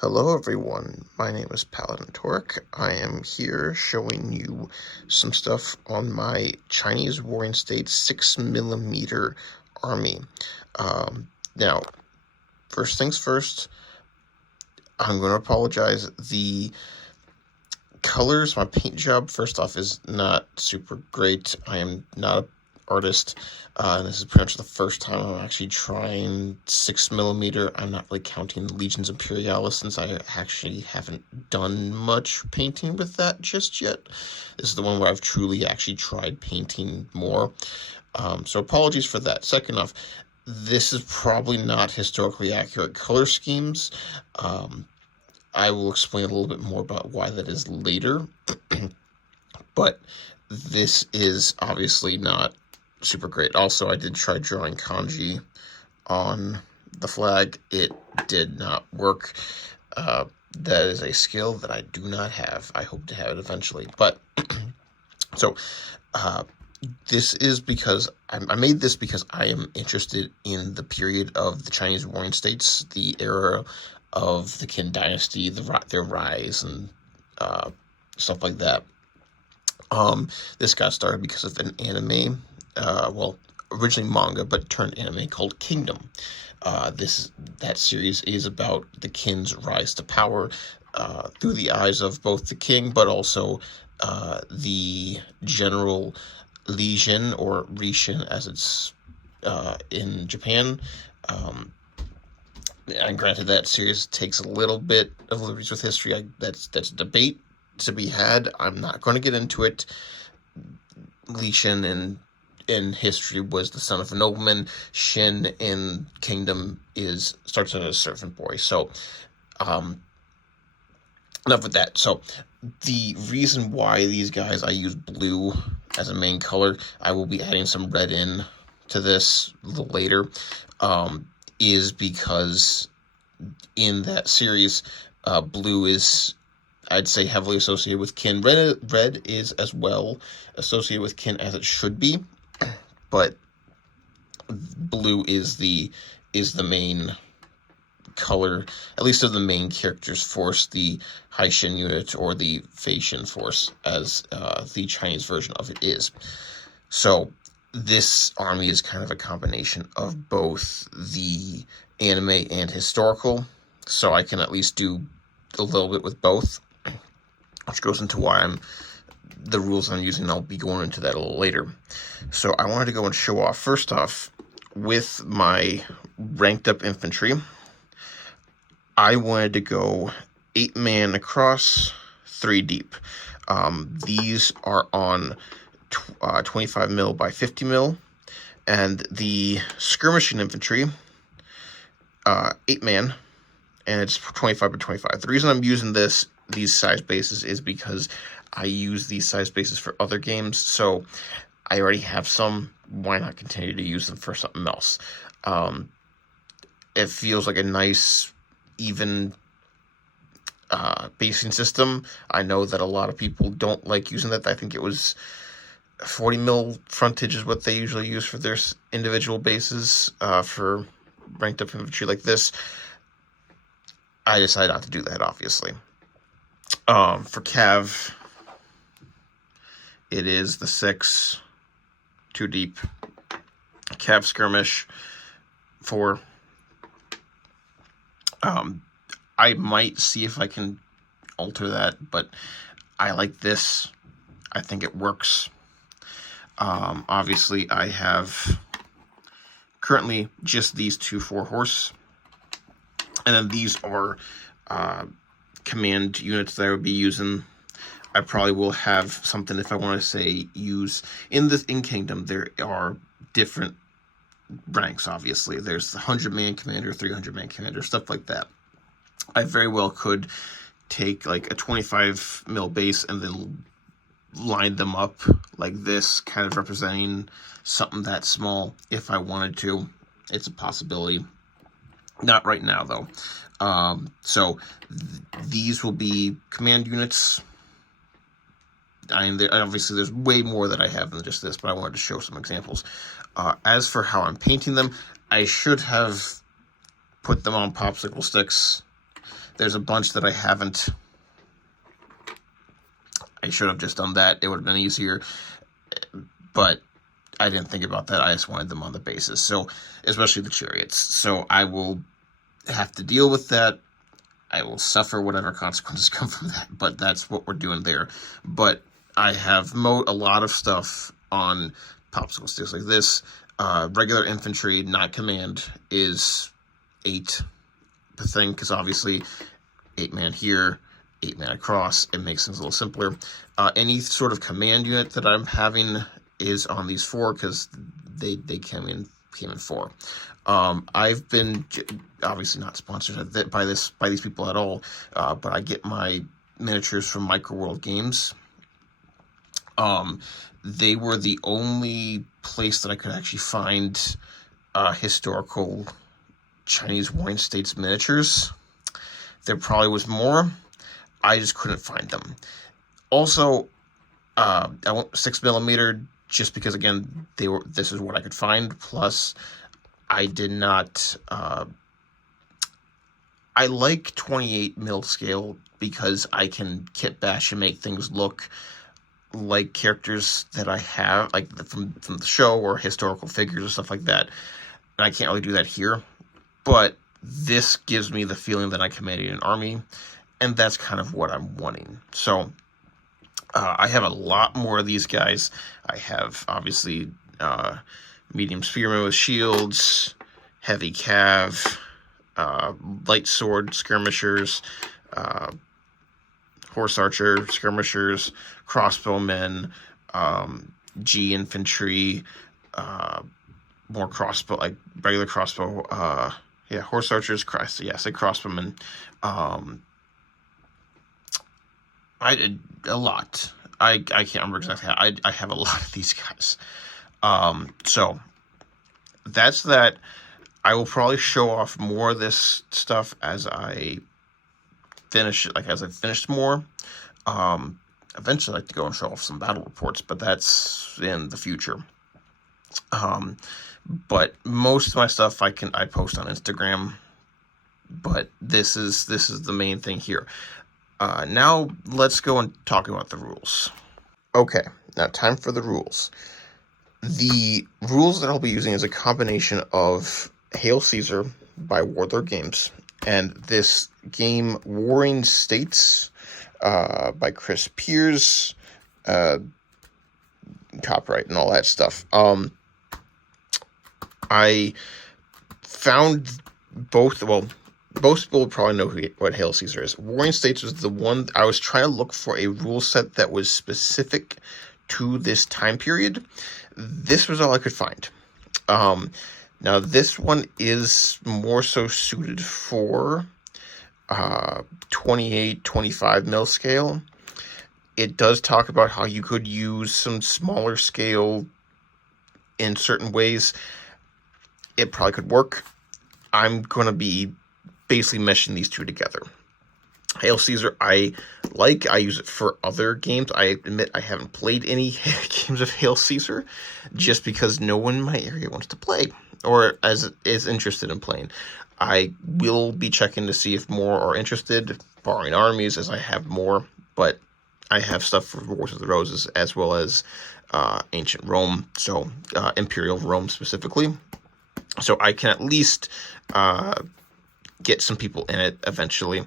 Hello everyone, my name is Paladin Torque. I am here showing you some stuff on my Chinese Warring States 6mm army. Now, first things first, I'm going to apologize. The colors, my paint job, first off, is not super great. I am not an artist, and this is pretty much the first time I'm actually trying 6mm. I'm not really counting Legions Imperialis since I actually haven't done much painting with that just yet. This is the one where I've truly actually tried painting more. So apologies for that. Second off, this is probably not historically accurate color schemes. I will explain a little bit more about why that is later, but this is obviously not super great. Also, I did try drawing kanji on the flag. It did not work. That is a skill that I do not have. I hope to have it eventually. But, so, this is because I made this because I am interested in the period of the Chinese Warring States, the era of the Qin Dynasty, their rise, and stuff like that. This got started because of an anime, originally manga, but turned anime called Kingdom. That series is about the Qin's rise to power through the eyes of both the king, but also the general Li Jin, or Rishin as it's in Japan. And granted, that series takes a little bit of liberties with history. That's a debate to be had. I'm not going to get into it. Li Shin in history was the son of a nobleman. Shin in Kingdom starts as a servant boy. So, enough with that. So, the reason why these guys, I use blue as a main color, I will be adding some red in to this a little later, is because in that series, blue is, I'd say, heavily associated with Qin. Red is as well associated with Qin as it should be, but blue is the main color, at least of the main character's force, the Haishin unit, or the Feishin force, as the Chinese version of it is. So this army is kind of a combination of both the anime and historical, so I can at least do a little bit with both, which goes into why the rules I'm using. I'll be going into that a little later. So I wanted to go and show off, first off, with my ranked up infantry, I wanted to go 8-man across, 3 deep. These are on 25mm by 50mm, and the skirmishing infantry, 8-man, and it's 25 by 25. The reason I'm using these size bases is because I use these size bases for other games, so I already have some. Why not continue to use them for something else? It feels like a nice, even basing system. I know that a lot of people don't like using that. I think it was 40mm frontage is what they usually use for their individual bases for ranked up infantry like this. I decided not to do that, obviously. For Cav, it is the 6, 2 deep. Cav skirmish, 4. I might see if I can alter that, but I like this. I think it works. Obviously, I have currently just these 2 4-horse, and then these are command units that I would be using. I probably will have something, if I want to say, use in Kingdom. There are different ranks, obviously. There's the 100-man commander, 300-man commander, stuff like that. I very well could take like a 25mm base and then line them up like this, kind of representing something that small if I wanted to. It's a possibility. Not right now, though. So these will be command units. Obviously, there's way more that I have than just this, but I wanted to show some examples. As for how I'm painting them, I should have put them on popsicle sticks. There's a bunch that I haven't. I should have just done that. It would have been easier, but I didn't think about that. I just wanted them on the bases. So, especially the chariots. So I will have to deal with that. I will suffer whatever consequences come from that, but that's what we're doing there. But I have a lot of stuff on popsicle sticks like this. Regular infantry, not command, is 8 the thing, because obviously 8-man here, 8-man across, it makes things a little simpler. Any sort of command unit that I'm having is on these 4, because they came in 4. I've been obviously not sponsored by these people at all, but I get my miniatures from Microworld Games. They were the only place that I could actually find historical Chinese Warring States miniatures. There probably was more. I just couldn't find them. Also, I went 6mm just because, again, this is what I could find. Plus, I did not. I like 28mm scale because I can kit bash and make things look like characters that I have, like from the show or historical figures or stuff like that. And I can't really do that here. But this gives me the feeling that I'm commanding an army, and that's kind of what I'm wanting. So I have a lot more of these guys. I have, obviously, medium spearmen with shields, heavy cav, light sword skirmishers, horse archer skirmishers, crossbowmen, G infantry, more crossbow, like regular crossbow, horse archers, crossbowmen. I did a lot. I can't remember exactly how. I have a lot of these guys. So that's that. I will probably show off more of this stuff as I finish, as I finished more. Eventually I'd like to go and show off some battle reports, but that's in the future. But most of my stuff I post on Instagram, but this is the main thing here. Now let's go and talk about the rules. Okay, now time for the rules. The rules that I'll be using is a combination of Hail Caesar by Warlord Games and this game Warring States by Chris Pierce, copyright and all that stuff. I found both, most people would probably know what Hail Caesar is. Warring States was the one, I was trying to look for a rule set that was specific to this time period. This was all I could find. Now this one is more so suited for 28, 25mm scale. It does talk about how you could use some smaller scale in certain ways. It probably could work. I'm going to be basically meshing these two together. Hail Caesar, I use it for other games. I admit I haven't played any games of Hail Caesar just because no one in my area wants to play or is interested in playing. I will be checking to see if more are interested, borrowing armies as I have more, but I have stuff for Wars of the Roses as well as Ancient Rome, so Imperial Rome specifically. So I can at least get some people in it eventually.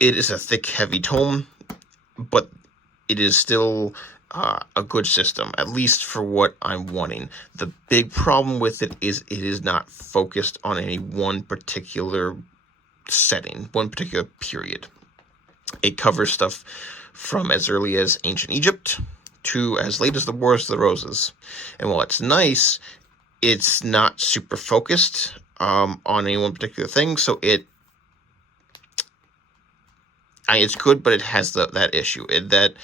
It is a thick, heavy tome, but it is still a good system, at least for what I'm wanting. The big problem with it is not focused on any one particular setting, one particular period. It covers stuff from as early as ancient Egypt to as late as the Wars of the Roses. And while it's nice, it's not super focused on any one particular thing, so it's good, but it has that issue. That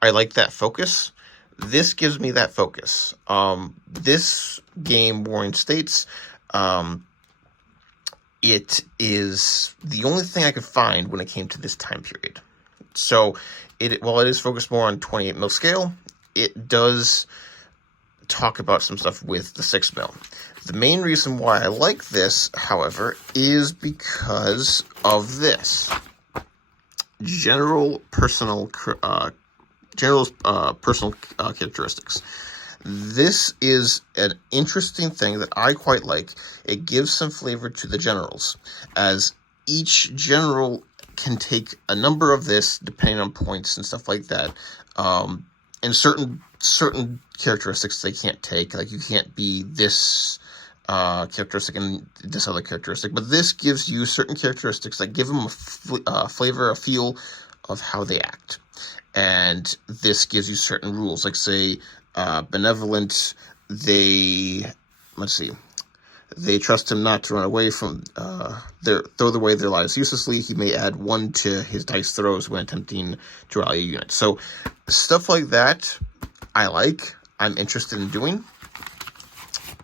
I like that focus. This gives me that focus. This game, Warring States, it is the only thing I could find when it came to this time period. So, while it is focused more on 28mm scale, it does talk about some stuff with the 6 mil. The main reason why I like this, however, is because of this. General personal characteristics. This is an interesting thing that I quite like. It gives some flavor to the generals, as each general can take a number of this depending on points and stuff like that. And certain characteristics they can't take, like you can't be this characteristic and this other characteristic, but this gives you certain characteristics that give them a flavor, a feel of how they act. And this gives you certain rules, like say benevolent, they trust him not to run away from throw away their lives uselessly. He may add 1 to his dice throws when attempting to rally a unit. So stuff like that I'm interested in doing.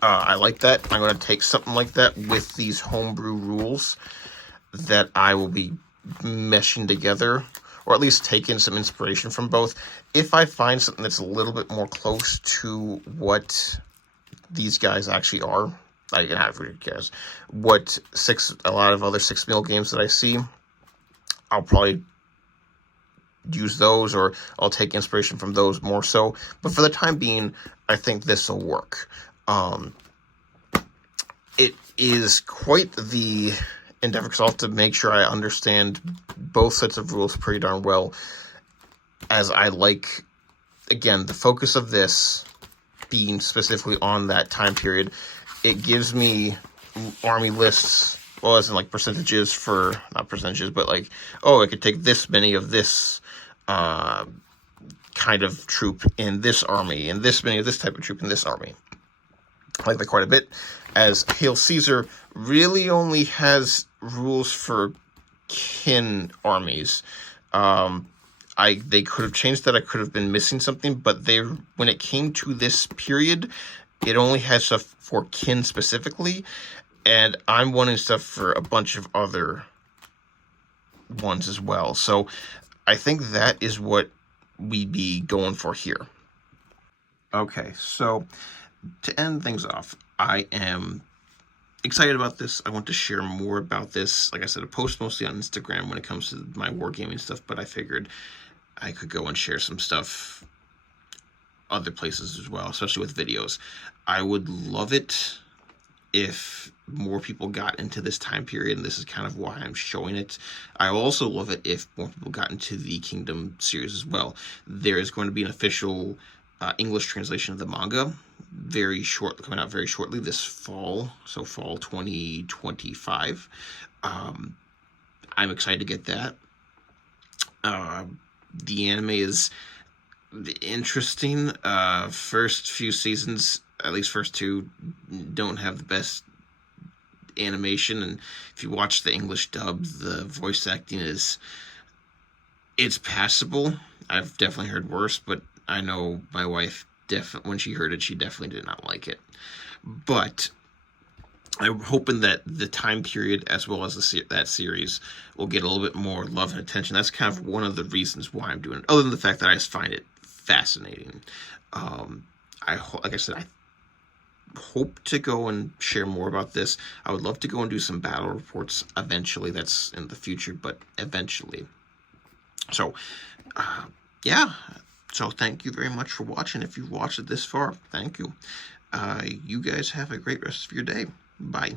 I like that. I'm going to take something like that with these homebrew rules that I will be meshing together, or at least taking some inspiration from both. If I find something that's a little bit more close to what these guys actually are, I can have for guys. A lot of other 6 mil games that I see, I'll probably use those, or I'll take inspiration from those more so. But for the time being, I think this will work. It is quite the endeavor, because I'll have to make sure I understand both sets of rules pretty darn well, as I like, again, the focus of this being specifically on that time period. It gives me army lists, well, as in like percentages for, not percentages, but like, oh, I could take this many of this kind of troop in this army, and this many of this type of troop in this army. I like that quite a bit, as Hail Caesar really only has rules for kin armies. They could have changed that. I could have been missing something, but when it came to this period, it only has stuff for kin specifically, and I'm wanting stuff for a bunch of other ones as well. So I think that is what we'd be going for here. Okay, so to end things off, I am excited about this. I want to share more about this. Like I said, I post mostly on Instagram when it comes to my wargaming stuff, but I figured I could go and share some stuff other places as well, especially with videos. I would love it if more people got into this time period, and this is kind of why I'm showing it. I also love it if more people got into the Kingdom series as well. There is going to be an official English translation of the manga coming out very shortly this fall, so fall 2025. I'm excited to get that. The anime is interesting. First few seasons, at least first 2, don't have the best animation, and if you watch the English dub, the voice acting it's passable. I've definitely heard worse, but I know my wife when she heard it, she definitely did not like it. But I'm hoping that the time period, as well as that series, will get a little bit more love and attention. That's kind of one of the reasons why I'm doing it, other than the fact that I just find it fascinating. Like I said, I hope to go and share more about this. I would love to go and do some battle reports eventually. That's in the future, but eventually. So, yeah. So thank you very much for watching. If you've watched it this far, thank you. You guys have a great rest of your day. Bye.